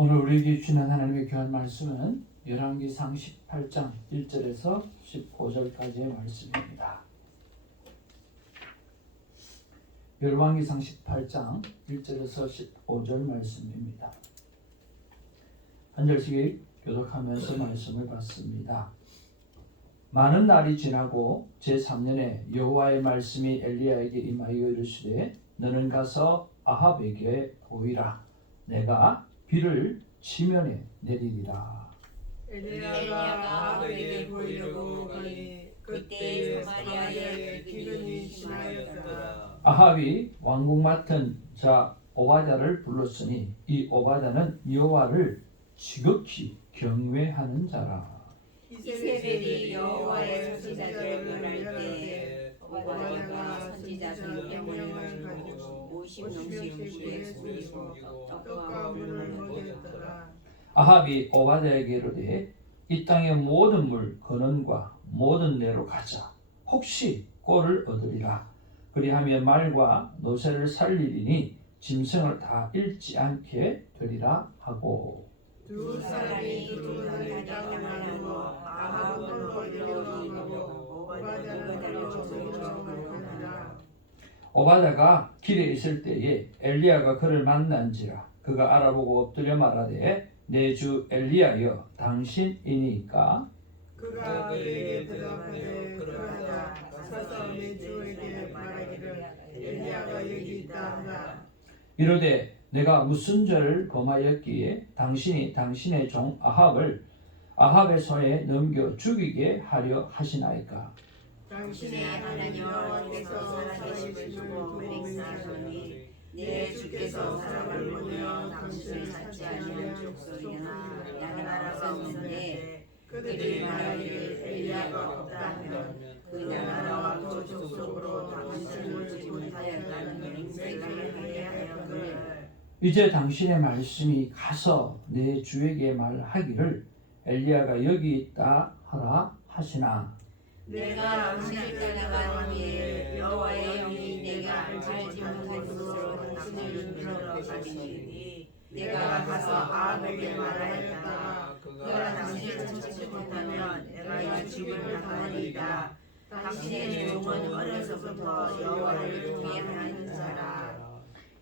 오늘 우리에게 주시는 하나님의 귀한 말씀은 열왕기상 18장 1절에서 15절까지의 말씀입니다. 열왕기상 18장 1절에서 15절 말씀입니다. 한 절씩 교독하면서 말씀을 받습니다. 많은 날이 지나고 제3년에 여호와의 말씀이 엘리야에게 임하여 이르시되 너는 가서 아합에게 보이라. 내가 비를 지면에 내리리라. 엘리야가 아합에게 보이려고 가니 그때 사마리아에 기근이 심하였더라. 아합이 왕궁 맡은 자 오바댜를 불렀으니 이 오바댜는 여호와를 지극히 경외하는 자라. 이세벨이 여호와의 선지자들을 멸할 때에 오바댜가 선지자들 병원을 가지고 50명씩 물에 숨기고 떡과 물을 먹였더라. 아합이 오바댜에게 이르되 이 땅의 모든 물 근원과 모든 내로 가자. 혹시 꼴을 얻으리라. 그리하면 말과 노새를 살리리니 짐승을 다 잃지 않게 되리라 하고. 두 사람이 두루다니 땅을 나누고 아합은 거기로 이르고 오바댜는 달려서 도망하니라. 오바댜가 길에 있을 때에 엘리야가 그를 만난지라. 그가 알아보고 엎드려 말하되 내 주 엘리야여 당신이니까. 그가 그에게 대답하되 그러하자. 가서 내 주에게 말하기를 엘리야가 여기 있다 하라. 이르되 내가 무슨 죄를 범하였기에 당신이 당신의 종 아합의 손에 넘겨 죽이게 하려 하시나이까. 당신의 하나님 여호와께서 살아계심을 두고 맹세하노니 내 주께서 사람을 보내어 당신을 찾지 아니할 족속이나 나라가 없는데 그들이 말하기를 엘리야가 없다 하면 그 나라와 그 족속으로 당신을 보지 못하였다는 맹세를 하게 하였거늘. 이제 당신의 말씀이 가서 내 주에게 말하기를 엘리야가 여기 있다 하라 하시나. 내가 당신을 따라가니 여호와의 영이 내가 알지 못한 곳으로 당신을 이끌어 가시니 내가 가서 아합에게 말하였다가 그가 당신을 찾지 못하면 내가 이 죽임을 당하리이다. 당신의 종은 어려서부터 여호와를 경외하는 자라.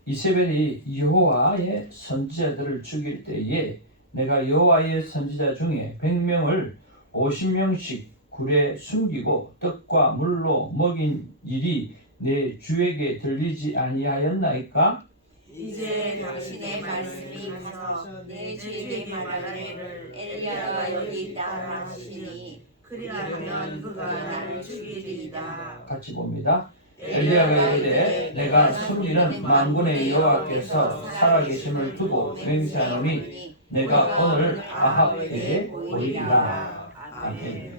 이세벨이 여호와의 선지자들을 죽일 때에 내가 여호와의 선지자 중에 100명을 50명씩 굴에 숨기고 떡과 물로 먹인 일이 내 주에게 들리지 아니하였나이까? 이제 당신의 말씀이 가서 내 주에게 말하기를 엘리야가 여기 있다 하시니 그리하면 그가 나를 죽이리이다. 같이 봅니다. 엘리야가 이르되 내가 숨기는 만군의 여호와께서 살아계심을 두고 맹세하노니 내가 오늘 아합에게 보이리라. 아멘.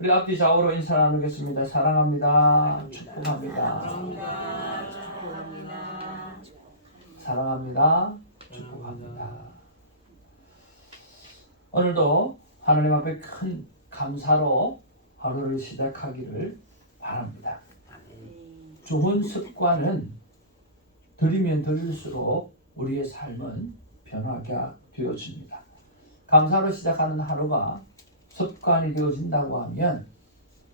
우리 앞뒤 좌우로 인사 나누겠습니다. 사랑합니다. 축복합니다. 사랑합니다. 축복합니다. 오늘도 하나님 앞에 큰 감사로 하루를 시작하기를 바랍니다. 좋은 습관은 들이면 들일수록 우리의 삶은 변하게 되어집니다. 감사로 시작하는 하루가 습관이 되어진다고 하면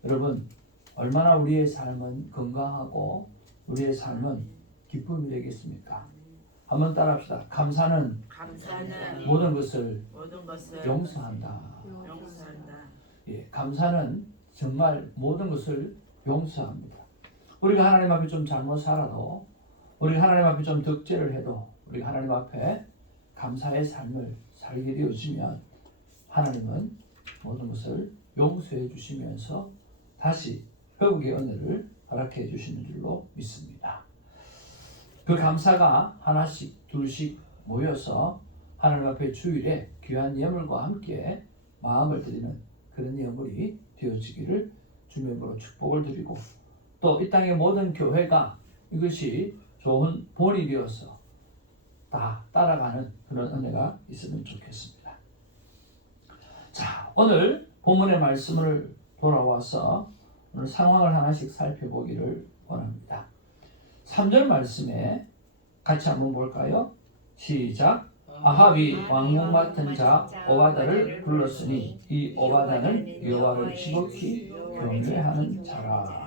여러분 얼마나 우리의 삶은 건강하고 우리의 삶은 기쁨이 되겠습니까? 한번 따라합시다. 감사는 모든 것을 용서한다. 예, 감사는 정말 모든 것을 용서합니다. 우리가 하나님 앞에 좀 잘못 살아도, 우리가 하나님 앞에 좀 덕죄를 해도, 우리가 하나님 앞에 감사의 삶을 살게 되어지면 하나님은 모든 것을 용서해 주시면서 다시 회복의 은혜를 허락해 주시는 줄로 믿습니다. 그 감사가 하나씩 둘씩 모여서 하나님 앞에 주일에 귀한 예물과 함께 마음을 드리는 그런 예물이 되어지기를 주님으로 축복을 드리고 또 이 땅의 모든 교회가 이것이 좋은 본이 되어서 다 따라가는 그런 은혜가 있으면 좋겠습니다. 자, 오늘 본문의 말씀을 돌아와서 오늘 상황을 하나씩 살펴보기를 원합니다. 3절 말씀에 같이 한번 볼까요? 시작. 아합이 왕궁 맡은 자 오바다를 불렀으니 이 오바다는 여호와를 지극히 경외하는 자라.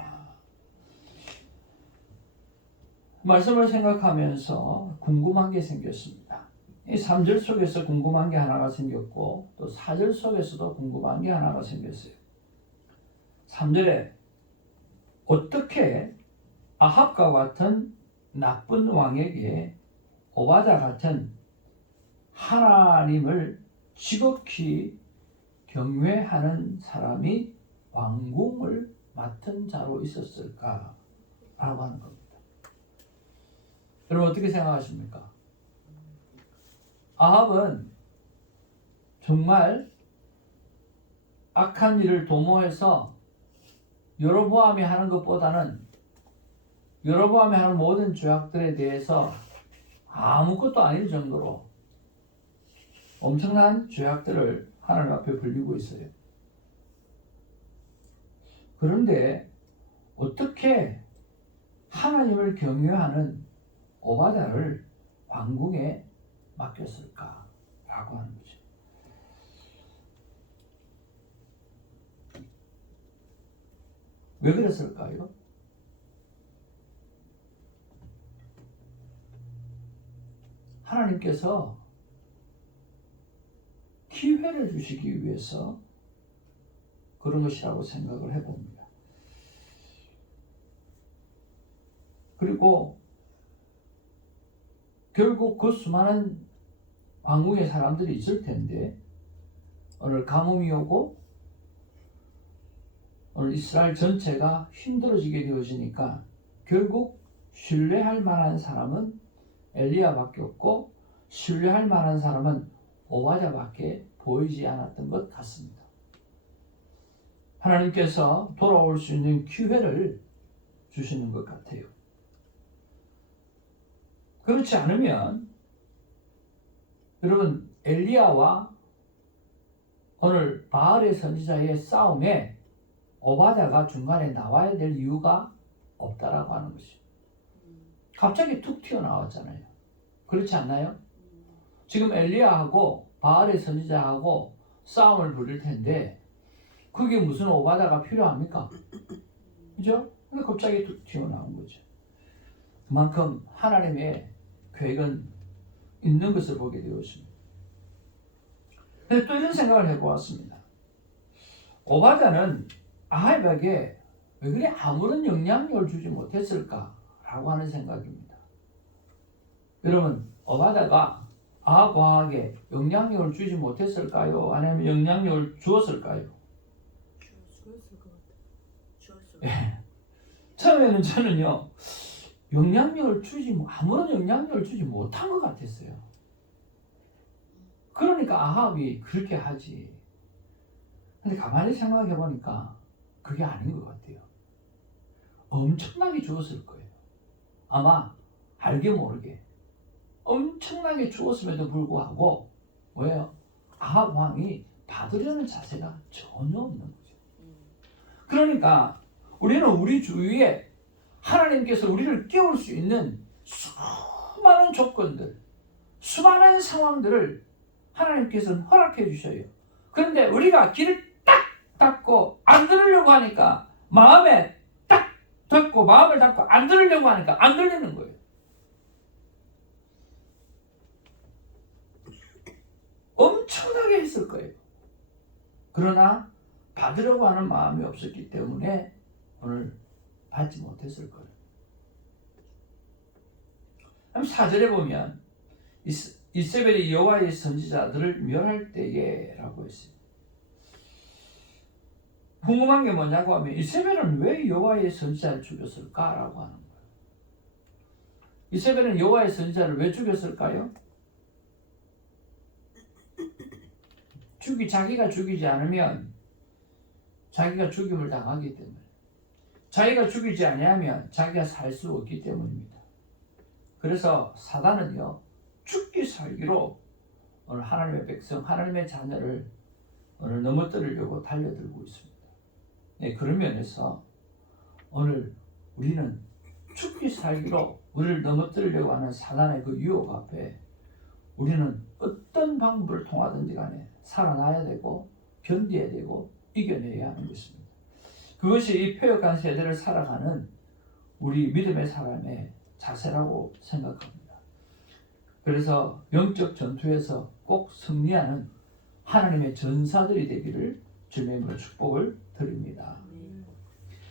말씀을 생각하면서 궁금한 게 생겼습니다. 이 3절 속에서 궁금한 게 하나가 생겼고 또 4절 속에서도 궁금한 게 하나가 생겼어요. 3절에 어떻게 아합과 같은 나쁜 왕에게 오바다 같은 하나님을 지극히 경외하는 사람이 왕궁을 맡은 자로 있었을까? 라고 하는 겁니다. 여러분 어떻게 생각하십니까? 아합은 정말 악한 일을 도모해서 여로보암이 하는 것보다는 여로보암이 하는 모든 죄악들에 대해서 아무것도 아닐 정도로 엄청난 죄악들을 하나님 앞에 벌리고 있어요. 그런데 어떻게 하나님을 경외하는 오바다를 왕궁에 맡겼을까? 라고 하는 거죠. 왜 그랬을까요? 하나님께서 기회를 주시기 위해서 그런 것이라고 생각을 해봅니다. 그리고 결국 그 수많은 왕궁의 사람들이 있을 텐데 오늘 가뭄이 오고 오늘 이스라엘 전체가 힘들어지게 되어지니까 결국 신뢰할 만한 사람은 엘리야밖에 없고 신뢰할 만한 사람은 오바다밖에 보이지 않았던 것 같습니다. 하나님께서 돌아올 수 있는 기회를 주시는 것 같아요. 그렇지 않으면 여러분 엘리야와 오늘 바알의 선지자의 싸움에 오바다가 중간에 나와야 될 이유가 없다라고 하는 것이죠. 갑자기 툭 튀어나왔잖아요. 그렇지 않나요? 지금 엘리야하고 바알의 선지자하고 싸움을 벌일 텐데 그게 무슨 오바다가 필요합니까? 그죠? 근데 갑자기 툭 튀어나온 거죠. 그만큼 하나님의 계획은 있는 것을 보게 되었습니다. 근데 또 이런 생각을 해보았습니다. 오바다는 아합에게 왜 그리 아무런 영향력을 주지 못했을까라고 하는 생각입니다. 여러분, 오바다가 아합 왕에게 영향력을 주지 못했을까요? 아니면 영향력을 주었을까요? 주었을 것 같아요. 주었을 것 예. 같아요. 처음에는 저는요, 아무런 영향력을 주지 못한 것 같았어요. 그러니까 아합이 그렇게 하지. 근데 가만히 생각해 보니까 그게 아닌 것 같아요. 엄청나게 주었을 거예요. 아마 알게 모르게 엄청나게 주었음에도 불구하고 뭐예요? 아합 왕이 받으려는 자세가 전혀 없는 거죠. 그러니까 우리는 우리 주위에 하나님께서 우리를 깨울 수 있는 수많은 조건들, 수많은 상황들을 하나님께서는 허락해 주셔요. 그런데 우리가 길을 딱 닫고 안 들으려고 하니까 마음을 닫고 안 들으려고 하니까 안 들리는 거예요. 엄청나게 했을 거예요. 그러나 받으려고 하는 마음이 없었기 때문에 오늘 받지 못했을 거예요. 4절에 보면 이세벨이 여호와의 선지자들을 멸할 때에 라고 했어요. 궁금한 게 뭐냐고 하면 이세벨은 왜 여호와의 선지자를 죽였을까? 라고 하는 거예요. 이세벨은 여호와의 선지자를 왜 죽였을까요? 자기가 죽이지 않으면 자기가 죽임을 당하기 때문에, 자기가 죽이지 아니하면 자기가 살 수 없기 때문입니다. 그래서 사단은요, 죽기 살기로 오늘 하나님의 백성, 하나님의 자녀를 오늘 넘어뜨리려고 달려들고 있습니다. 네, 그런 면에서 오늘 우리는 죽기 살기로 우리를 넘어뜨리려고 하는 사단의 그 유혹 앞에 우리는 어떤 방법을 통하든지 간에 살아나야 되고 견뎌야 되고 이겨내야 하는 것입니다. 그것이 이 패역한 세대를 살아가는 우리 믿음의 사람의 자세라고 생각합니다. 그래서 영적 전투에서 꼭 승리하는 하나님의 전사들이 되기를 주님의 이름으로 축복을 드립니다.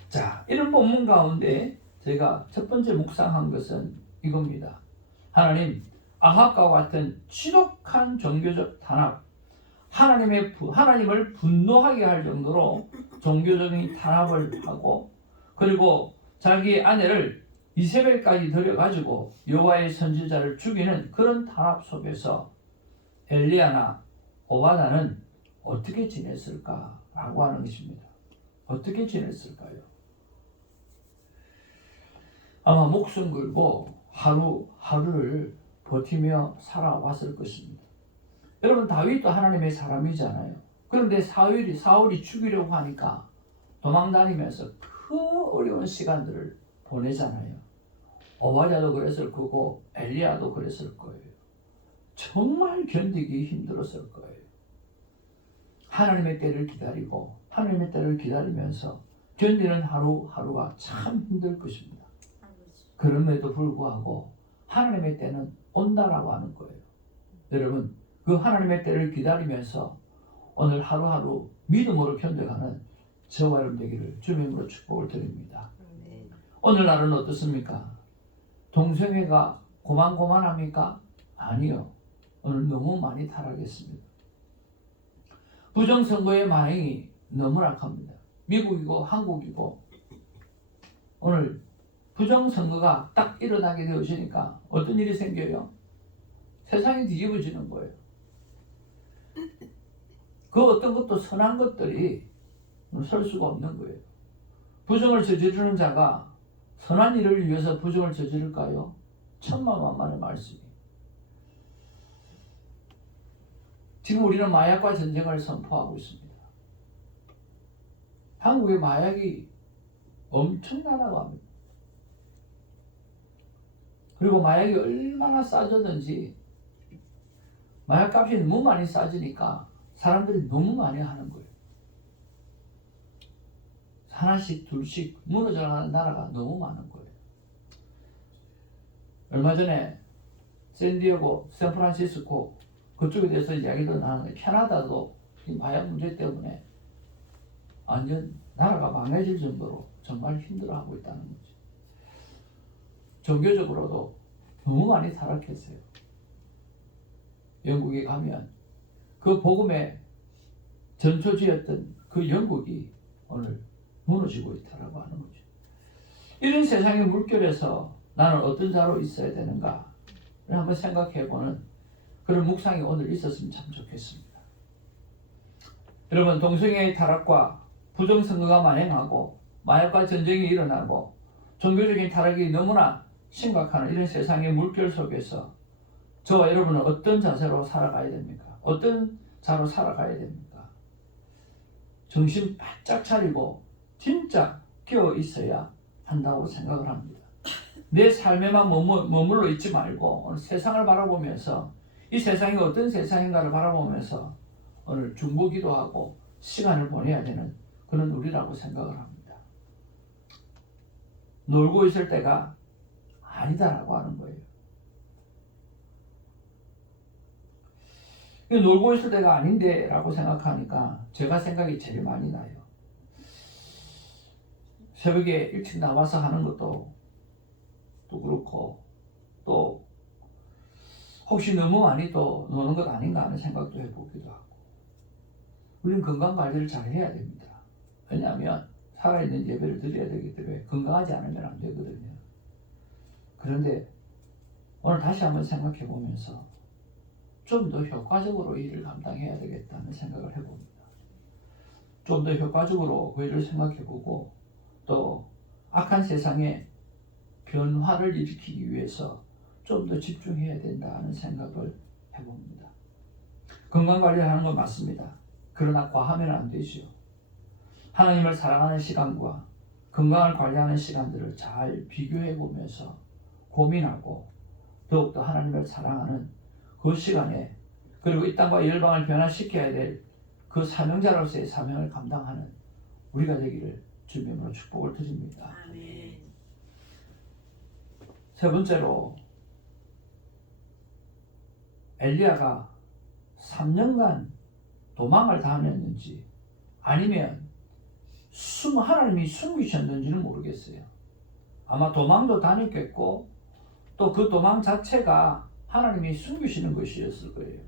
자, 이런 본문 가운데 제가 첫 번째 묵상한 것은 이겁니다. 하나님, 아합과 같은 지독한 종교적 탄압, 하나님을 분노하게 할 정도로 종교적인 탄압을 하고, 그리고 자기 아내를 이세벨까지 들여가지고 여호와의 선지자를 죽이는 그런 탄압 속에서 엘리야나 오바다는 어떻게 지냈을까라고 하는 것입니다. 어떻게 지냈을까요? 아마 목숨 걸고 하루하루를 버티며 살아왔을 것입니다. 여러분, 다윗도 하나님의 사람이잖아요. 그런데 사울이 죽이려고 하니까 도망다니면서 그 어려운 시간들을 보내잖아요. 오바댜도 그랬을 거고 엘리야도 그랬을 거예요. 정말 견디기 힘들었을 거예요. 하나님의 때를 기다리고 하나님의 때를 기다리면서 견디는 하루하루가 참 힘들 것입니다. 그럼에도 불구하고 하나님의 때는 온다라고 하는 거예요. 여러분, 그 하나님의 때를 기다리면서 오늘 하루하루 믿음으로 견뎌가는 저와 여러분 되기를 주님의 이름으로 축복을 드립니다. 오늘날은 어떻습니까? 동성애가 고만고만합니까? 아니요. 오늘 너무 많이 타락했습니다. 부정선거의 만행이 너무 악합니다. 미국이고 한국이고 오늘 부정선거가 딱 일어나게 되어지니까 어떤 일이 생겨요? 세상이 뒤집어지는 거예요. 그 어떤 것도 선한 것들이 설 수가 없는 거예요. 부정을 저지르는 자가 선한 일을 위해서 부정을 저지를까요? 천만만만의 말씀이. 지금 우리는 마약과 전쟁을 선포하고 있습니다. 한국의 마약이 엄청나다고 합니다. 그리고 마약이 얼마나 싸졌든지 마약값이 너무 많이 싸지니까 사람들이 너무 많이 하는 거예요. 하나씩 둘씩 무너져가는 나라가 너무 많은 거예요. 얼마 전에 샌디에고, 샌프란시스코 그쪽에 대해서 이야기도 나는데 캐나다도 이 마약 문제 때문에 완전 나라가 망해질 정도로 정말 힘들어하고 있다는 거죠. 종교적으로도 너무 많이 타락했어요. 영국에 가면 그 복음의 전초지였던 그 영국이 오늘 무너지고 있다라고 하는 거죠. 이런 세상의 물결에서 나는 어떤 자로 있어야 되는가 한번 생각해보는 그런 묵상이 오늘 있었으면 참 좋겠습니다. 여러분, 동성애의 타락과 부정선거가 만행하고 마약과 전쟁이 일어나고 종교적인 타락이 너무나 심각한 이런 세상의 물결 속에서 저와 여러분은 어떤 자세로 살아가야 됩니까? 어떤 자로 살아가야 됩니까? 정신 바짝 차리고 진짜 깨어 있어야 한다고 생각을 합니다. 내 삶에만 머물러 있지 말고 오늘 세상을 바라보면서 이 세상이 어떤 세상인가를 바라보면서 오늘 중보기도하고 시간을 보내야 되는 그런 우리라고 생각을 합니다. 놀고 있을 때가 아니다라고 하는 거예요. 놀고 있을 때가 아닌데 라고 생각하니까 제가 생각이 제일 많이 나요. 새벽에 일찍 나와서 하는 것도 또 그렇고 또 혹시 너무 많이 또 노는 것 아닌가 하는 생각도 해보기도 하고 우리는 건강관리를 잘 해야 됩니다. 왜냐하면 살아있는 예배를 드려야 되기 때문에 건강하지 않으면 안 되거든요. 그런데 오늘 다시 한번 생각해 보면서 좀 더 효과적으로 일을 감당해야 되겠다는 생각을 해봅니다. 좀 더 효과적으로 그 일을 생각해 보고 또 악한 세상에 변화를 일으키기 위해서 좀 더 집중해야 된다는 생각을 해봅니다. 건강관리를 하는 건 맞습니다. 그러나 과하면 안 되죠. 하나님을 사랑하는 시간과 건강을 관리하는 시간들을 잘 비교해 보면서 고민하고 더욱더 하나님을 사랑하는 그 시간에 그리고 이 땅과 열방을 변화시켜야 될 그 사명자로서의 사명을 감당하는 우리가 되기를 주님으로 축복을 드립니다. 아멘. 세 번째로 엘리야가 3년간 도망을 다녔는지 아니면 하나님이 숨기셨는지는 모르겠어요. 아마 도망도 다녔겠고 또 그 도망 자체가 하나님이 숨기시는 것이었을 거예요.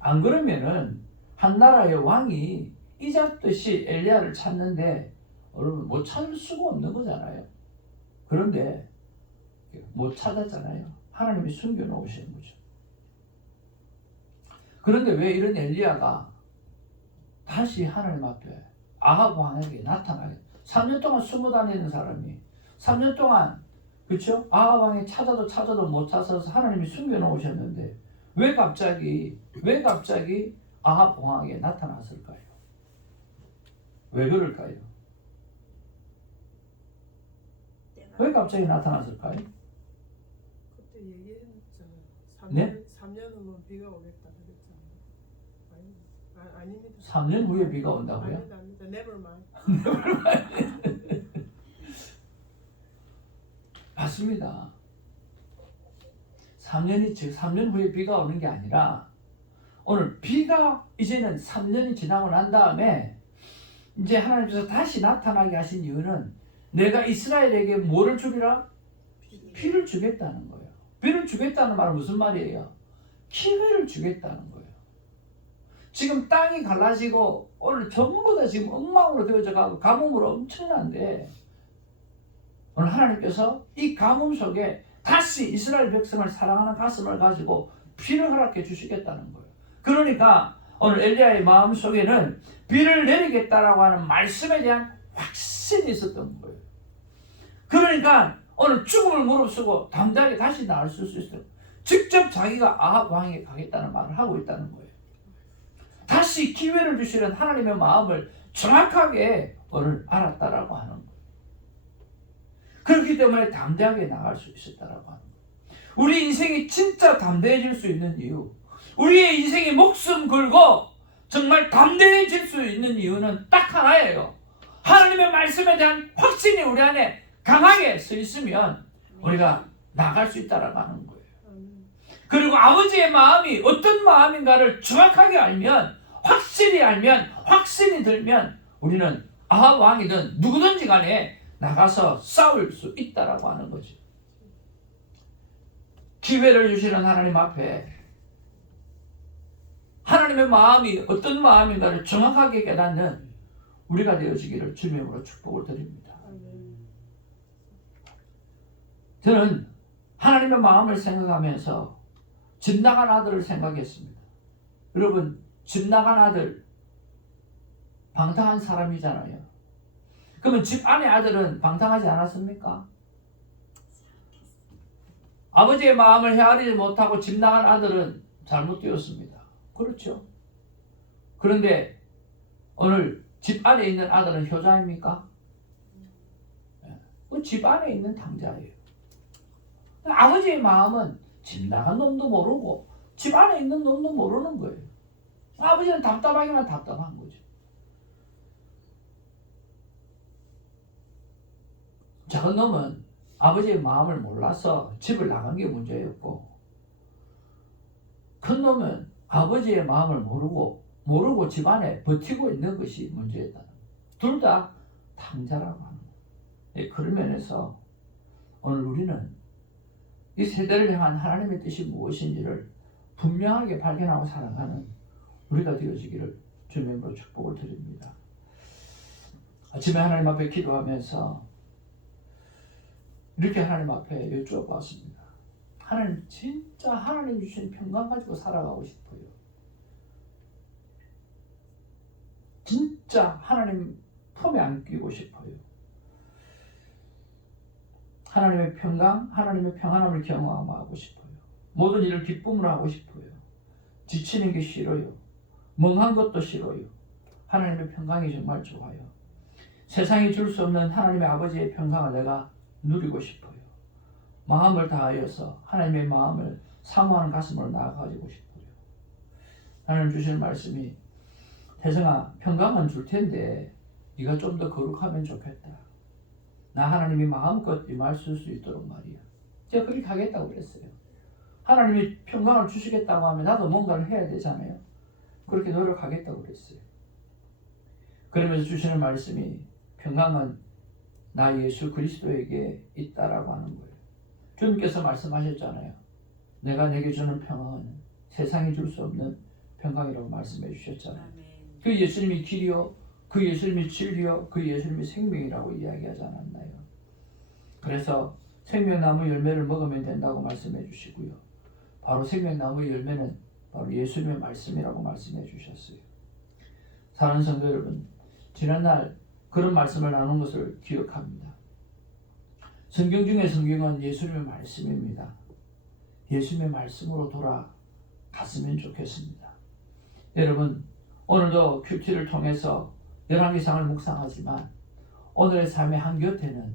안 그러면은 한 나라의 왕이 이잡듯이 엘리야를 찾는데 여러분 못 찾을 수가 없는 거잖아요. 그런데 못 찾았잖아요. 하나님이 숨겨 놓으시는 거죠. 그런데 왜 이런 엘리야가 다시 하나님 앞에 아합 왕에게 나타나게 3년 동안 숨어 다니는 사람이 3년 동안 그렇죠? 아합 왕이 찾아도 못 찾아서 하나님이 숨겨 놓으셨는데 왜 갑자기 아합 왕에게 나타났을까요? 왜 그럴까요? 왜 갑자기 나타났을까요? 그때 얘기했잖아요. 3년, 네? 3년 후면 비가 오겠다 그랬잖아요. 아닙니다. 3년 후에 비가 온다고요? 아닙니다. Never mind. 맞습니다. 3년 후에 비가 오는 게 아니라 오늘 비가 이제는 3년이 지나고 난 다음에 이제 하나님께서 다시 나타나게 하신 이유는 내가 이스라엘에게 뭐를 주리라? 비를 주겠다는 거예요. 비를 주겠다는 말은 무슨 말이에요? 기회를 주겠다는 거예요. 지금 땅이 갈라지고 오늘 전부 다 지금 엉망으로 되어져 가고 가뭄으로 엄청난데 오늘 하나님께서 이 가뭄 속에 다시 이스라엘 백성을 사랑하는 가슴을 가지고 비를 허락해 주시겠다는 거예요. 그러니까 오늘 엘리야의 마음 속에는 비를 내리겠다라고 하는 말씀에 대한 확신이 있었던 거예요. 그러니까 오늘 죽음을 무릅쓰고 담대하게 다시 나올 수 있어요. 직접 자기가 아합 왕에게 가겠다는 말을 하고 있다는 거예요. 다시 기회를 주시는 하나님의 마음을 정확하게 오늘 알았다라고 하는 거예요. 그렇기 때문에 담대하게 나갈 수 있었다라고 하는 거예요. 우리 인생이 진짜 담대해질 수 있는 이유, 우리의 인생이 목숨 걸고 정말 담대해질 수 있는 이유는 딱 하나예요. 하나님의 말씀에 대한 확신이 우리 안에 강하게 서 있으면 우리가 나갈 수 있다라고 하는 거예요. 그리고 아버지의 마음이 어떤 마음인가를 정확하게 알면, 확실히 알면, 확신이 들면 우리는 아합 왕이든 누구든지 간에 나가서 싸울 수 있다라고 하는 거죠. 기회를 주시는 하나님 앞에 하나님의 마음이 어떤 마음인가를 정확하게 깨닫는 우리가 되어지기를 주님으로 축복을 드립니다. 저는 하나님의 마음을 생각하면서 집 나간 아들을 생각했습니다. 여러분, 집 나간 아들 방탕한 사람이잖아요. 그러면 집 안의 아들은 방탕하지 않았습니까? 아버지의 마음을 헤아리지 못하고 집 나간 아들은 잘못되었습니다. 그렇죠. 그런데 오늘 집 안에 있는 아들은 효자입니까? 그 집 안에 있는 당자예요. 아버지의 마음은 집 나간 놈도 모르고 집 안에 있는 놈도 모르는 거예요. 아버지는 답답하기만 답답한 거죠. 작은 놈은 아버지의 마음을 몰라서 집을 나간 게 문제였고, 큰 놈은 아버지의 마음을 모르고 집 안에 버티고 있는 것이 문제였다는 거예요. 둘 다 탕자라고 하는 거예요. 그런 면에서 오늘 우리는 이 세대를 향한 하나님의 뜻이 무엇인지를 분명하게 발견하고 살아가는 우리가 되어지기를 주님으로 축복을 드립니다. 아침에 하나님 앞에 기도하면서 이렇게 하나님 앞에 여쭈어봤습니다. 하나님, 진짜 하나님 주신 평강 가지고 살아가고 싶어요. 진짜 하나님 품에 안기고 싶어요. 하나님의 평강, 하나님의 평안함을 경험하고 싶어요. 모든 일을 기쁨으로 하고 싶어요. 지치는 게 싫어요. 멍한 것도 싫어요. 하나님의 평강이 정말 좋아요. 세상이 줄 수 없는 하나님의 아버지의 평강을 내가 누리고 싶어요. 마음을 다하여서 하나님의 마음을 사모하는 가슴으로 나아가지고 싶어요. 하나님 주시는 말씀이 태성아 평강은 줄 텐데 네가 좀 더 거룩하면 좋겠다. 나 하나님이 마음껏 이 말 쓸 수 있도록 말이야. 제가 그렇게 하겠다고 그랬어요. 하나님이 평강을 주시겠다고 하면 나도 뭔가를 해야 되잖아요. 그렇게 노력하겠다고 그랬어요. 그러면서 주시는 말씀이 평강은 나 예수 그리스도에게 있다라고 하는 거예요. 주님께서 말씀하셨잖아요. 내가 내게 주는 평강은 세상이 줄 수 없는 평강이라고 말씀해 주셨잖아요. 그 예수님이 길이요, 그 예수님이 진리요, 그 예수님이 생명이라고 이야기하지 않았나요? 그래서 생명나무 열매를 먹으면 된다고 말씀해 주시고요. 바로 생명나무 열매는 바로 예수님의 말씀이라고 말씀해 주셨어요. 사랑하는 성도 여러분, 지난날 그런 말씀을 나눈 것을 기억합니다. 성경 중에 성경은 예수님의 말씀입니다. 예수님의 말씀으로 돌아갔으면 좋겠습니다. 여러분, 오늘도 큐티를 통해서 11개상을 묵상하지만 오늘의 삶의 한곁에는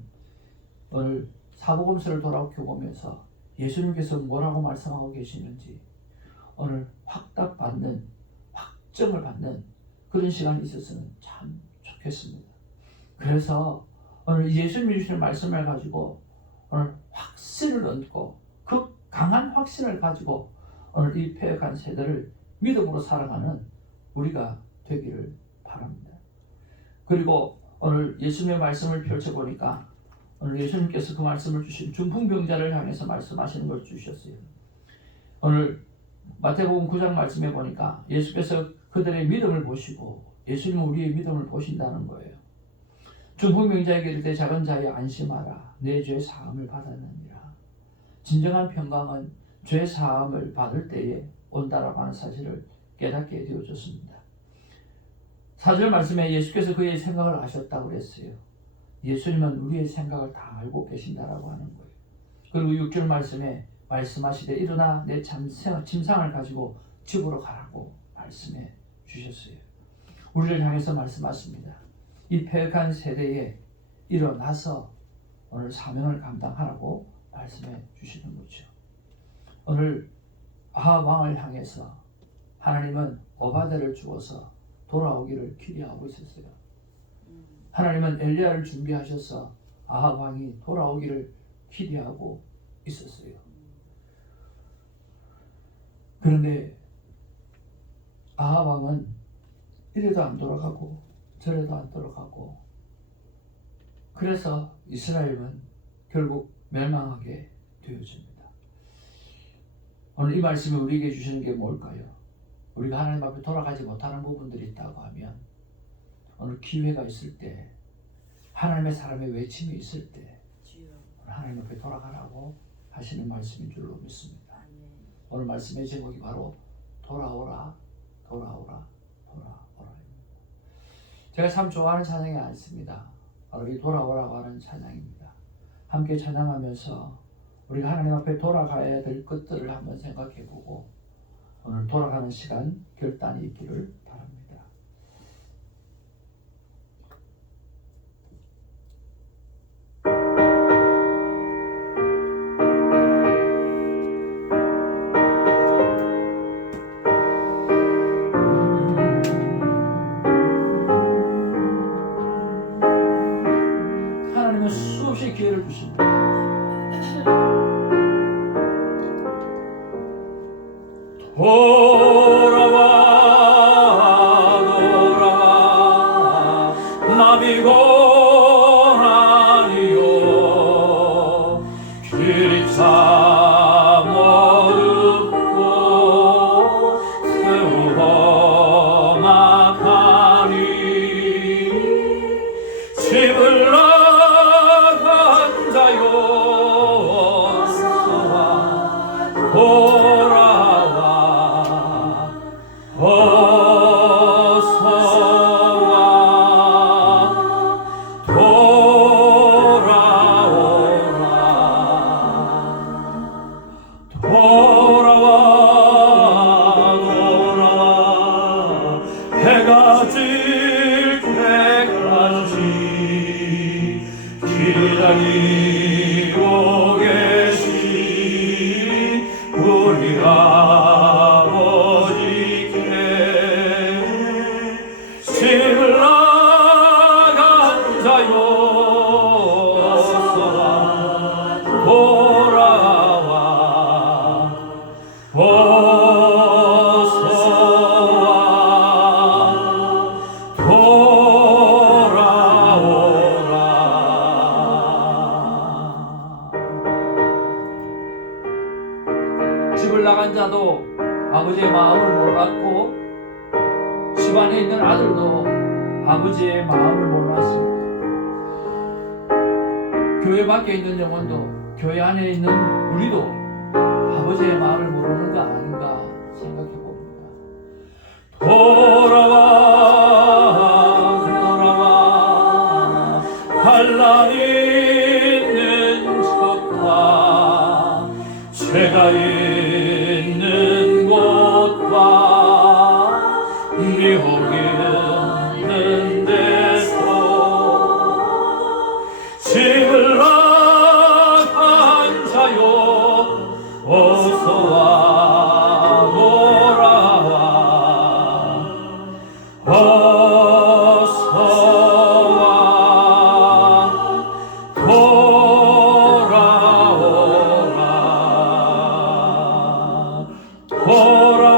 오늘 사복음서를 돌아보면서 예수님께서 뭐라고 말씀하고 계시는지 오늘 확답받는, 확정을 받는 그런 시간이 있었으면 참 좋겠습니다. 그래서 오늘 예수님이 주시는 말씀을 가지고 오늘 확신을 얻고 그 강한 확신을 가지고 오늘 이 패역한 세대를 믿음으로 살아가는 우리가 되기를 바랍니다. 그리고 오늘 예수님의 말씀을 펼쳐보니까 오늘 예수님께서 그 말씀을 주신 중풍병자를 향해서 말씀하시는 걸 주셨어요. 오늘 마태복음 9장 말씀해 보니까 예수께서 그들의 믿음을 보시고 예수님은 우리의 믿음을 보신다는 거예요. 중풍병자에게 이르되 작은 자여 안심하라 내 죄 사함을 받았느니라. 진정한 평강은 죄 사함을 받을 때에 온다라고 하는 사실을 깨닫게 되어졌습니다. 4절 말씀에 예수께서 그의 생각을 아셨다고 그랬어요. 예수님은 우리의 생각을 다 알고 계신다라고 하는 거예요. 그리고 6절 말씀에 말씀하시되 일어나 내 침상을 가지고 집으로 가라고 말씀해 주셨어요. 우리를 향해서 말씀하십니다. 이 패역한 세대에 일어나서 오늘 사명을 감당하라고 말씀해 주시는 거죠. 오늘 아합 왕을 향해서 하나님은 오바댜를 주어서 돌아오기를 기대하고 있었어요. 하나님은 엘리야를 준비하셔서 아합 왕이 돌아오기를 기대하고 있었어요. 그런데 아합 왕은 이래도 안 돌아가고 저래도 안 돌아가고 그래서 이스라엘은 결국 멸망하게 되어집니다. 오늘 이 말씀이 우리에게 주시는 게 뭘까요? 우리가 하나님 앞에 돌아가지 못하는 부분들이 있다고 하면 오늘 기회가 있을 때 하나님의 사람의 외침이 있을 때 하나님 앞에 돌아가라고 하시는 말씀인 줄로 믿습니다. 오늘 말씀의 제목이 바로 돌아오라 돌아오라 돌아오라. 제가 참 좋아하는 찬양이 있습니다. 바로 이 돌아오라고 하는 찬양입니다. 함께 찬양하면서 우리가 하나님 앞에 돌아가야 될 것들을 한번 생각해보고 오늘 돌아가는 시간 결단이 있기를 바랍니다. 하나님은 수없이 기회를 주십니다. 돌아와 돌아와 나비고라니요 길이 참 어둡고 새우 험악하니 집을 나간 자여 돌아와 어서와 돌아오라 돌아와 해가 질 때까지 기다리고 계신 우리 아버지의 마음을 몰랐고 집안에 있는 아들도 아버지의 마음을 몰랐습니다. 교회 밖에 있는 영혼도 교회 안에 있는 우리도 아버지의 마음을 모르는 거 아닌가 생각해 봅니다. 돌아와 환난 있는 척과 죄가 있는 곳과 미혹 있는 데서 집을 나간 자요 어서와 돌아와 어서와 돌아와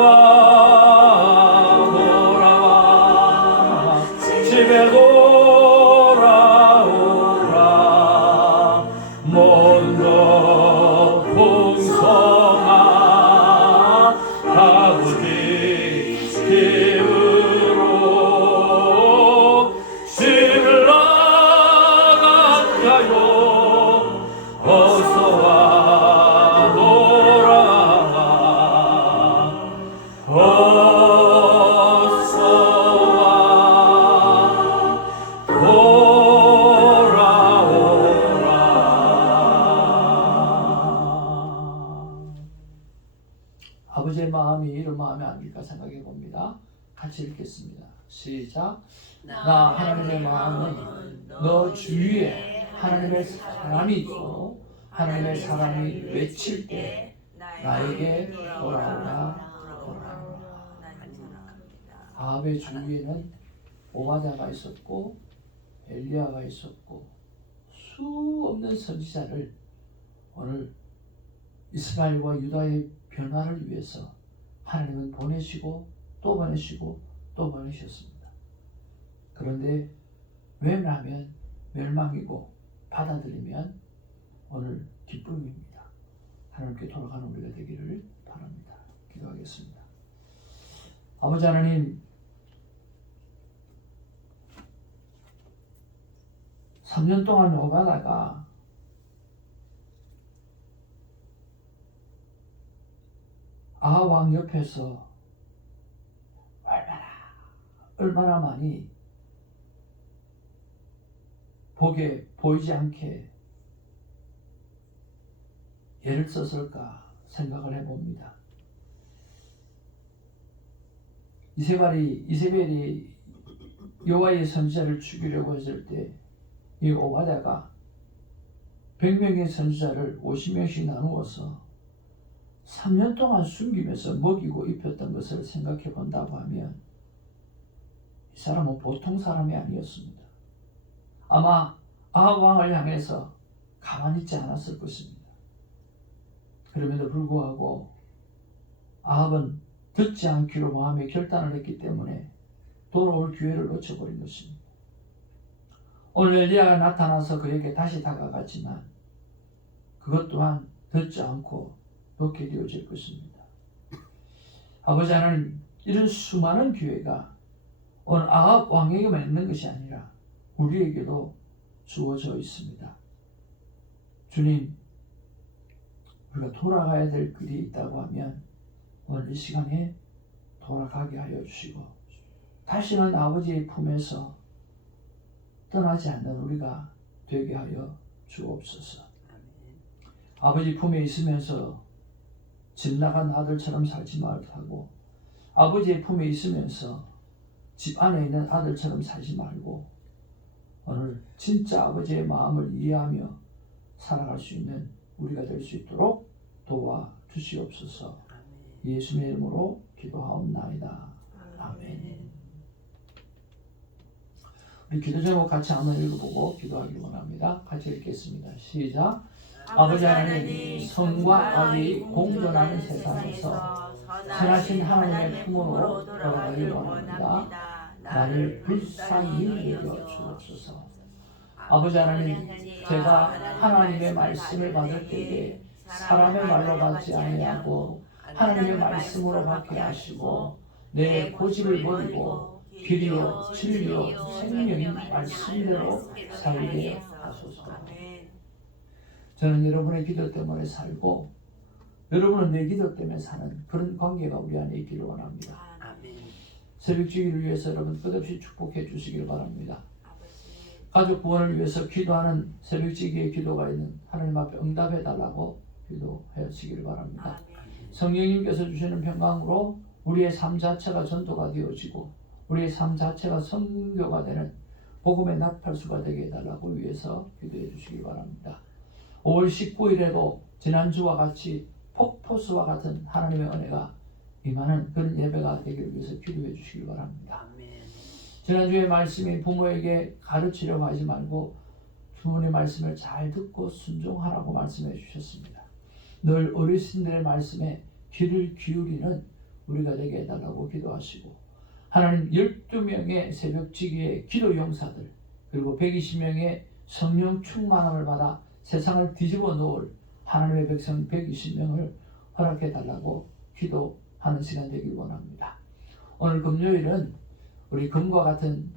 집에 돌아오라 먼저 풍성한 아버지 집으로 집을 나간 자요 어서와 돌아와 아버지의 마음이 이런 마음이 아닐까 생각해 봅니다. 같이 읽겠습니다. 시작. 나 하나님의 마음은 너 주위에 하나님의 사람이 있고 하나님의 사람이 외칠 때 나에게 돌아오라. 아합의 주위에는 오바댜가 있었고 엘리야가 있었고 수 없는 선지자를 오늘 이스라엘과 유다의 변화를 위해서 하나님은 보내시고 또 보내시고 또 보내셨습니다. 그런데 외면하면 멸망이고 받아들이면 오늘 기쁨입니다. 하나님께 돌아가는 우리가 되기를 바랍니다. 기도하겠습니다. 아버지 하나님, 3년 동안 오바다가 아합 왕 옆에서 얼마나 많이 보이지 않게 애를 썼을까 생각을 해봅니다. 이세벨이 여호와의 선지자를 죽이려고 했을 때 이 오바댜가 100명의 선지자를 50명씩 나누어서 3년 동안 숨기면서 먹이고 입혔던 것을 생각해 본다고 하면 이 사람은 보통 사람이 아니었습니다. 아마 아합 왕을 향해서 가만히 있지 않았을 것입니다. 그럼에도 불구하고 아합은 듣지 않기로 마음에 결단을 했기 때문에 돌아올 기회를 놓쳐버린 것입니다. 오늘 엘리야가 나타나서 그에게 다시 다가갔지만 그것 또한 듣지 않고 놓게 되어질 것입니다. 아버지 하나님, 이런 수많은 기회가 오늘 아합 왕에게만 있는 것이 아니라 우리에게도 주어져 있습니다. 주님, 우리가 돌아가야 될 길이 있다고 하면 오늘 이 시간에 돌아가게 하여 주시고 다시는 아버지의 품에서 떠나지 않는 우리가 되게 하여 주옵소서. 아버지 품에 있으면서 집 나간 아들처럼 살지 말고 아버지의 품에 있으면서 집 안에 있는 아들처럼 살지 말고 오늘 진짜 아버지의 마음을 이해하며 살아갈 수 있는 우리가 될 수 있도록 도와주시옵소서. 예수님의 이름으로 기도하옵나이다. 아멘. 우리 기도 제목 같이 한번 읽어보고 기도하기 원합니다. 같이 읽겠습니다. 시작. 아버지 하나님, 성과 악이 공존하는 세상에서 선하신 하나님의 품으로 돌아가기 원합니다. 나를 불쌍히 여겨 주옵소서. 아버지 하나님, 제가 하나님의 말씀을 받을 때에 사람의 말로 받지 아니하고 하나님의 말씀으로 받게 하시고 내 고집을 버리고 길이요 진리요 생명인 말씀대로 살게 하소서. 저는 여러분의 기도 때문에 살고 여러분은 내 기도 때문에 사는 그런 관계가 우리 안에 있기를 원합니다. 새벽주기를 위해서 여러분 끝없이 축복해 주시길 바랍니다. 가족 구원을 위해서 기도하는 새벽지기의 기도가 있는 하나님 앞에 응답해 달라고 기도해 주시길 바랍니다. 성령님께서 주시는 평강으로 우리의 삶 자체가 전도가 되어지고 우리의 삶 자체가 선교가 되는 복음의 나팔수가 되게 해달라고 위해서 기도해 주시기 바랍니다. 5월 19일에도 지난주와 같이 폭포수와 같은 하나님의 은혜가 임하는 그런 예배가 되기를 위해서 기도해 주시기 바랍니다. 지난주의 말씀이 부모에게 가르치려고 하지 말고 부모의 말씀을 잘 듣고 순종하라고 말씀해 주셨습니다. 늘 어르신들의 말씀에 귀를 기울이는 우리가 되게 해달라고 기도하시고 하나님 12명의 새벽지기의 기도 용사들 그리고 120명의 성령 충만함을 받아 세상을 뒤집어 놓을 하나님의 백성 120명을 허락해 달라고 기도하는 시간 되길 원합니다. 오늘 금요일은 우리 금과 같은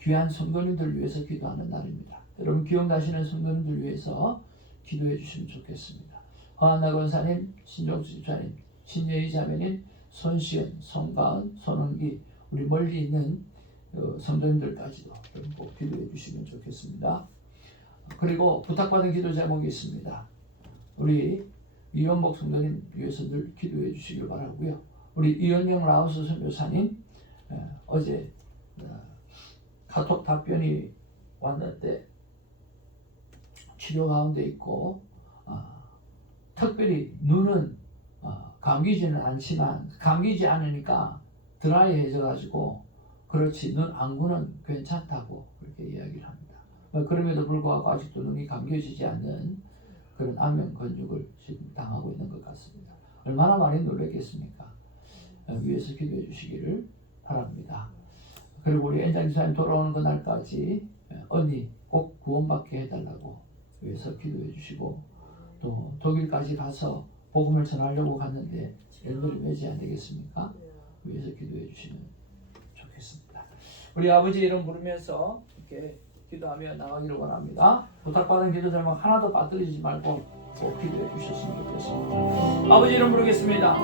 귀한 성도님들 위해서 기도하는 날입니다. 여러분 기억나시는 성도님들 위해서 기도해 주시면 좋겠습니다. 허한나 권사님, 신종수 집사님, 신예희 자매님, 손시은, 송가은, 손은기 우리 멀리 있는 성도님들까지도 꼭 기도해 주시면 좋겠습니다. 그리고 부탁받은 기도 제목이 있습니다. 우리 이원복 성도님 위해서 늘 기도해 주시길 바라고요. 우리 이현명 라오스 선교사님 어제 카톡 답변이 왔는데 치료 가운데 있고 특별히 눈은 감기지는 않지만 감기지 않으니까 드라이해져 가지고 그렇지 눈 안구는 괜찮다고 그렇게 이야기를 합니다. 그럼에도 불구하고 아직도 눈이 감겨지지 않는 그런 안면 건축을 지금 당하고 있는 것 같습니다. 얼마나 많이 놀랐겠습니까? 위에서 기도해 주시기를 바랍니다. 그리고 우리 엔장 집사님 돌아오는 그날까지 언니 꼭 구원받게 해달라고 위에서 기도해 주시고 또 독일까지 가서 복음을 전하려고 갔는데 연결이 매지 안 되겠습니까? 위에서 기도해 주시면 좋겠습니다. 우리 아버지 이름 부르면서 이렇게 기도하며 나가기를 원합니다. 부탁받은 기도 제목 하나도 빠뜨리지 말고 꼭 기도해 주셨으면 좋겠습니다. 아버지 이름 부르겠습니다.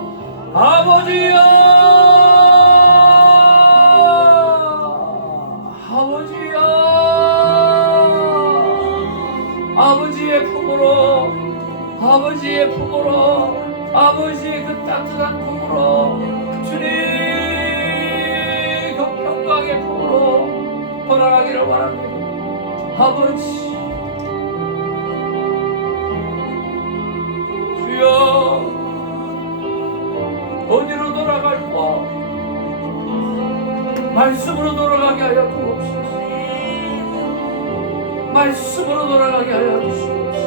아버지여, 아버지여, 아버지의 품으로, 아버지의 품으로, 아버지의 그 따뜻한 품으로, 주님 그 평강의 품으로 돌아가기를 원합니다. 아버지 주여 어디로 돌아갈까? 말씀으로 돌아가게 하여 주옵소서. 말씀으로 돌아가게 하여 주옵소서.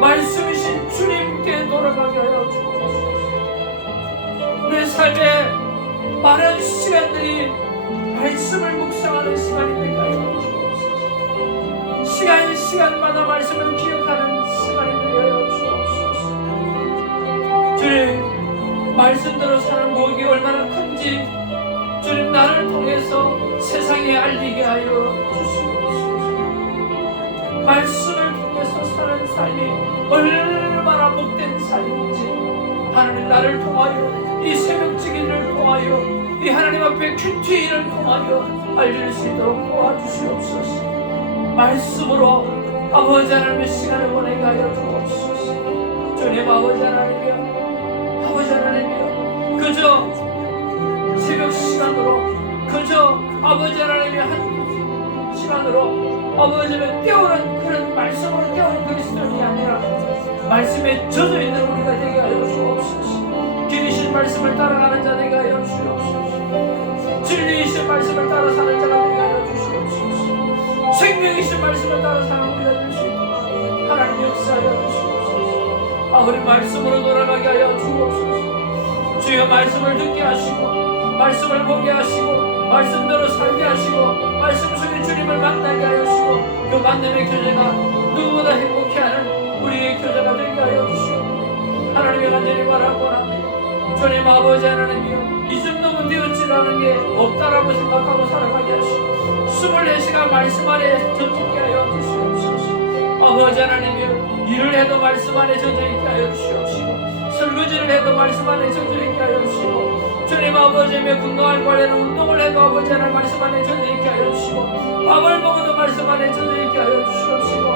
말씀이신 주님께 돌아가게 하여 주옵소서. 내 삶에 많은 시간들이 말씀을 묵상하는 시간이 되게 하여 주옵소서. 시간마다 말씀을 기억하는 시간이 되게 하여 주옵소서. 주님 말씀대로 사는 복이 얼마나 큰지 주님 나를 통해서 세상에 알리게 하여 주시옵소서. 말씀을 통해서 사는 삶이 얼마나 복된 삶인지 하나님 나를 통하여 이 새벽지기를 통하여 이 하나님 앞에 큐티를 통하여 알릴 수 있도록 도와주시옵소서. 말씀으로 아버지 하나님의 시간을 보내게 하여 주옵소서. 주님 아버지 하나님이여, 아버지 하나님이여, 그저 새벽 시간으로 그저 아버지 하나님의 한 시간으로 아버지를 깨우는 그런 말씀으로 깨우는 그리스도인이 아니라 말씀에 젖어있는 우리가 되게 하여 주옵소서. 길이신 말씀을 따라가는 자 되게 하여 주옵소서. 진리이신 말씀을 따라 사는 자가 되게 하여 주시옵소서. 생명이신 말씀을 따라 사는 우리가 될 수 있도록 하나님 역사하여 주시옵소서. 아버지 말씀으로 돌아가게 하여 주옵소서. 주여 말씀을 듣게 하시고 말씀을 보게 하시고 말씀대로 살게 하시고 말씀 속에 주님을 만나게 하시고 그 만남의 교제가 누구보다 행복해하는 우리의 교제가 되게 하여 주시옵소서. 하나님의 간절히 바라고 합니다. 주님 아버지 하나님이여, 이 정도면 되었지라는 게 없다라고 생각하고 살아가게 하시고 24시간 말씀 안에 젖있게 하여 주시옵소서. 아버지 하나님이여, 일을 해도 말씀 안에 젖어있게 하여 주시옵시고 설거지를 해도 말씀 안에 젖어있게 하여 주시고 주님 아버지의 건강을 관리하는 운동을 해도 아버지 하나님 말씀 안에 젖어있게 하여 주시고 밥을 먹어도 말씀 안에 젖어있게 하여 주시옵시고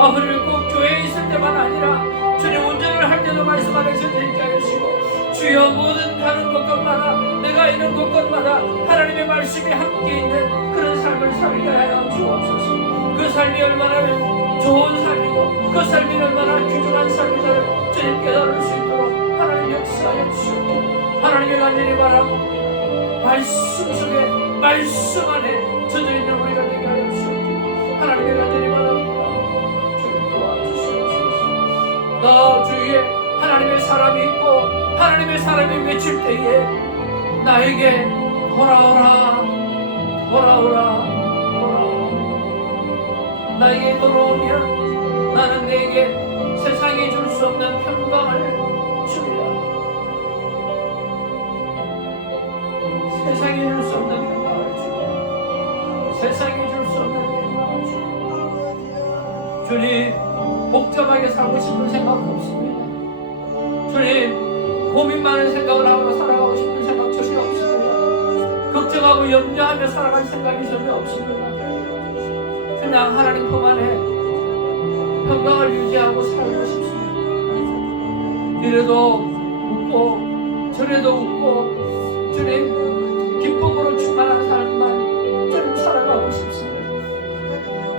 아버지 꼭 교회에 있을 때만 아니라 주님 운전을 할 때도 말씀 안에 젖어있게 하여 주시고 주여 모든 가는 곳곳마다 내가 있는 곳곳마다 하나님의 말씀이 함께 있는 그런 삶을 살게 하여 주옵소서. 그 삶이 얼마나 좋은 삶이고 그 삶이 얼마나 귀중한 삶인지를 주님 깨달을 수 있도록 하나님 역사하여 주시옵소서. 하나님의 간절히 바라고 말씀 속에 말씀 안에 젖어있는 우리가 되게 하여 주시옵소서. 하나님의 간절히 바라고 주님 도와주시옵소서. 나 주위에 하나님의 사람이 있고 하나님의 사람이 외칠 때에 나에게 돌아오라 돌아오라 돌아오라. 나에게 돌아오면 나는 내게 세상이 줄 수 없는 평강을 주리라. 세상이 줄 수 없는 평강을 주리라. 세상이 줄 수 없는 평강을 주리라. 주님 복잡하게 살고 싶은 생각 없습니다. 주님 고민 많은 생각을 하고 살아가고 싶은 생각 전혀 없습니다. 걱정하고 염려하며 살아갈 생각이 전혀 없습니다. 그냥 하나님 품 안에 평강을 유지하고 살고 싶습니다. 이래도 웃고 저래도 웃고 주님 기쁨으로 충만한 삶만 주님 살아가고 싶습니다.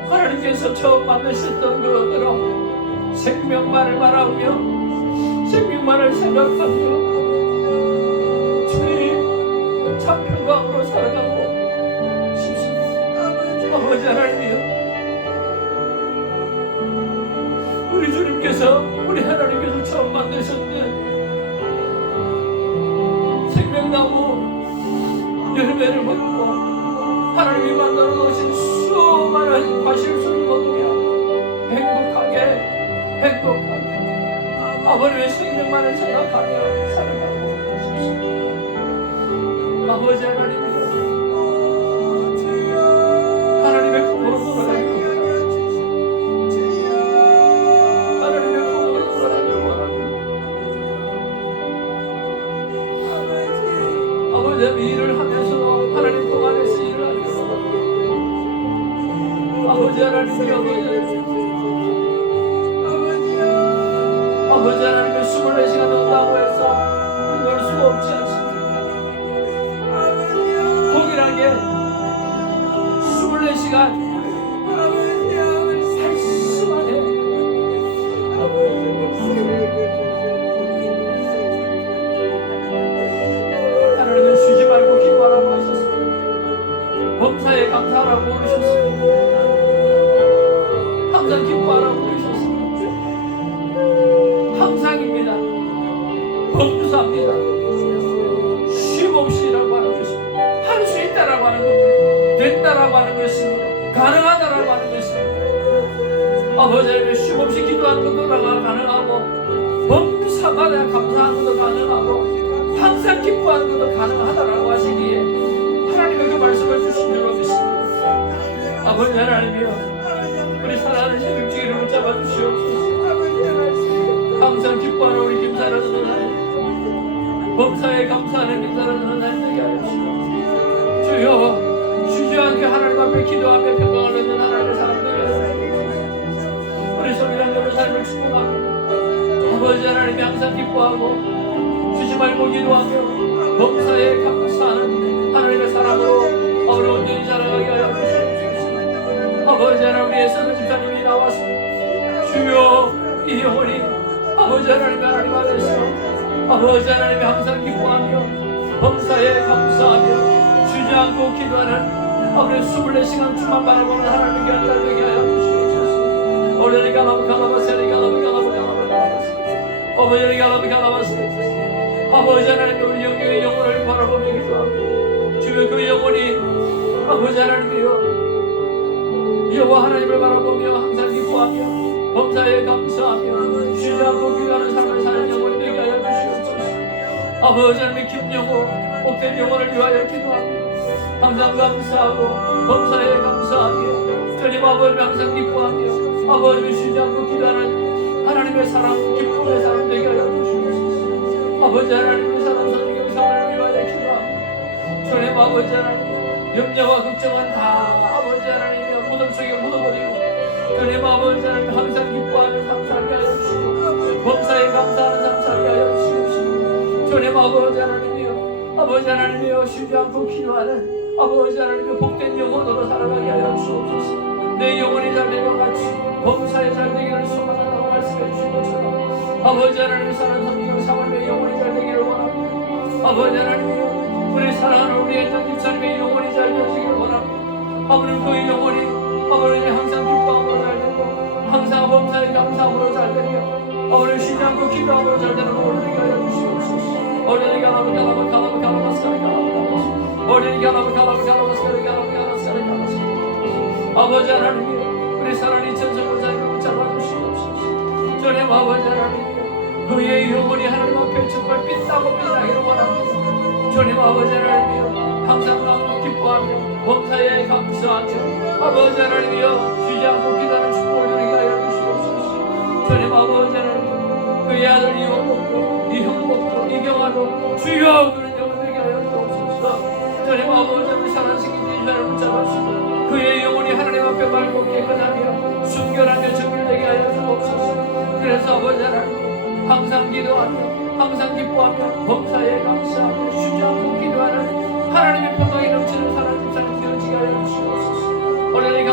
하나님께서 처음 만드셨던 그대로 생명만을 바라보며 생명만을 생각하며 주님 참 평강으로 살아가고 싶습니다. 아버지 하나님이여, 우리 주님께서 우리 하나님께서 처음 만드셨는 생명나무 열매를 먹고 하나님이 만들어 놓으신 수많은 과실수를 먹으며 행복하게 아버지의 생명만을 생각하며 살아가고 싶습니다. 아버지 하나님이여, 하나님의 품으로 돌아가기를 하나님의 품으로 돌아가기를 원합니다. 아버지 일을 하면서도 하나님 품 안에서 일을 하기를 원합니다. 아버지 하나님이여, 아버지 하나님의 24시간 논다고 해서 놀 수가 없지 않습니다. 동일하게 24시간 말씀 안에 하나님은 쉬지 말고 기도하라고 하셨습니다. 범사에 감사하라고 그러셨습니다. 항상 기뻐하라고 그러셨습니다. 항상입니다. 범사입니다. 쉼없이라고 하는 것입니다. 할 수 있다라고 하는 겁니다. 된다라고 하는 것입니다. 가능하다라고 하는 것입니다. 아버지 하나님, 쉼없이 기도하는 것도 가능하고 범사마다 감사하는 것도 가능하고 항상 기뻐하는 것도 가능하다라고 하시기에 하나님의 그 말씀을 주신 줄 믿습니다. 아버지 하나님이여, 우리 사랑하는 새벽지기를 붙잡아 주시옵소서. 항상 기뻐하는 우리 김사라는 하나님, 범사에 감사하는 김사라는 하나님 되게 하여 주시옵소서. 주여, 쉬지 않게 하나님 앞에 기도하며 평강을 얻는 하나님의 사람 되게 하여 주시옵소서. 우리 소비랑교의 삶을 축복하며 아버지 하나님이 항상 기뻐하고 쉬지 말고 기도하며 범사에 감사하는 하나님의 사람으로 우리 온전히 자라가게 하여 주시옵소서. 아버지 하나님, 우리 애쓰는 집사님이 나와서 주여 이 영혼이 아버지 하나님 안에서 아버지 하나님이 항상 기뻐하며 범사에 감사하며 쉬지 않고 기도하는 아버지 24시간 주만 바라보는 하나님께 알다되게 하여 주시옵소서. 어머니 갈라바세리 어머니 갈라바세 아버지 하나님, 우리 영혼의 영혼을 바라보며 기도하고 주여 그 영혼이 아버지 하나님이여 여호와 하나님을 바라보며 항상 기뻐하며 범사에 감사하며 쉬지 않고 기도하는 삶을 사는 영혼이 되게 하여 아버지 하나님의 김영호 복된 영혼을 위하여 기도합니다. 항상 감사하고 범사에 감사하며 주님 아버지 항상 기뻐하며 아버지 쉬지 않고 기도하는 하나님의 사랑 기쁨의 사람 되게 하여 주시옵소서. 아버지 하나님의 사랑 성령 영상을 위하여 기도합니다. 주님 아버지 하나님 염려와 걱정은 다 아버지 하나님의 무덤 속에 묻어버리고 주님 아버지 하나님 항상 기뻐하는 삶 살게 하여 주시고 범사에 감사하는 삶 살게 하여 주시옵시고 주님 아버지 하나님이여 아버지 하나님이여 쉬지 않고 기도하는 아버지 하나님의 복된 영혼으로 살아가게 하여 주옵소서. 내 영혼이 잘 되고 같이 범사에 잘 되기를 소망한다고 말씀해 주신 것처럼 아버지 하나님의 사랑하는 성경 사모님의 영혼이 잘 되기를 원합니다. 아버지 하나님이여 우리 사랑하는 우리 애정 집사님의 영혼이 잘 되기를 원합니다. 아버지 그 영혼이 아버지 항상 기뻐함으로 잘 되고 항상 범사에 감사함으로 잘 되며 아버지 쉬지 않고 기도함으로 잘 되는 오늘이 하여 주시옵소서. 어린이가 나무 아버지 하나님이여 우리 사랑하는 천성원사님을 붙잡아 주시옵소서. 주님 아버지 하나님이여 그의 영혼이 하나님 앞에 정말 빛나고 빛나기를 원합니다. 주님 아버지 하나님이여 항상 나무 기뻐하며 범사에 감사하며 아버지 하나님이여 쉬지 않고 기도하는 축복을 누리게 하여 주시옵소서. 주님 아버지 하나님이여 그의 아들 이원복도 이형복도 이경아도 주여 그런 영혼 되게 하여 주옵소서. 주님 아버지 우리 사랑하는 생긴 이사를 붙잡으시고 그의 영혼이 하나님 앞에 맑고 깨끗하며 순결하며 정결되게 하여 주옵소서. 그래서 아버지 하나님 항상 기도하며 항상 기뻐하며 범사에 감사하며 쉬지 않고 기도하는 하나님의 평강이 넘치는 사랑의 사람 되어지게 하여 주시옵소서. 오늘의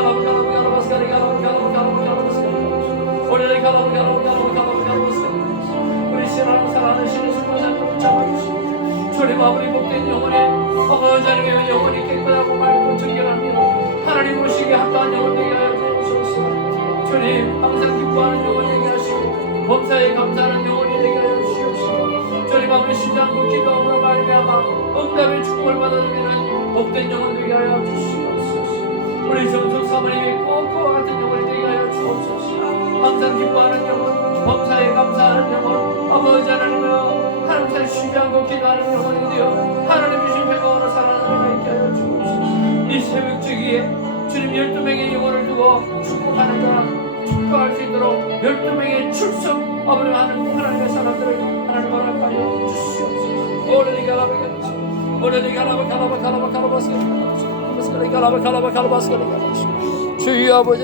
우리 신하는 사랑하는 신의 순간을 붙잡아주시고 주님 아버지 복된 영혼에 아버지 하나님의 영혼이 깨끗하고 맑고 정결하며 하나님 오시기에 합당한 영혼 되게 하여 주옵소서. 주님 항상 기뻐하는 영혼 되게 하시고 범사에 감사하는 영혼이 되게 하여 주시옵시고 주님 아버지 쉬지 않고 기도함으로 말미암아 응답의 축복을 받아들이는 복된 영혼 되게 하여 주시옵소서. 우리 정숙 사모님의 꼭 그와 같은 영혼이 되게 하여 주옵소서. 항상 기뻐하는 영혼 범사에 감사하는 영혼 아버지 하나님이여 하나님 쉬지 않고 기도하는 영혼이 되어 하나님 주신 평강으로 살아나는 있게 하여 주옵소서. 이 새벽 주기에 주님 12명의 영혼을 두고 축복하는 자 축복할 수 있도록 12명의 출석 아버지 하나님의 사람들을 하나님 허락하여 주시옵소서. 오늘이 가라바 주여 아버지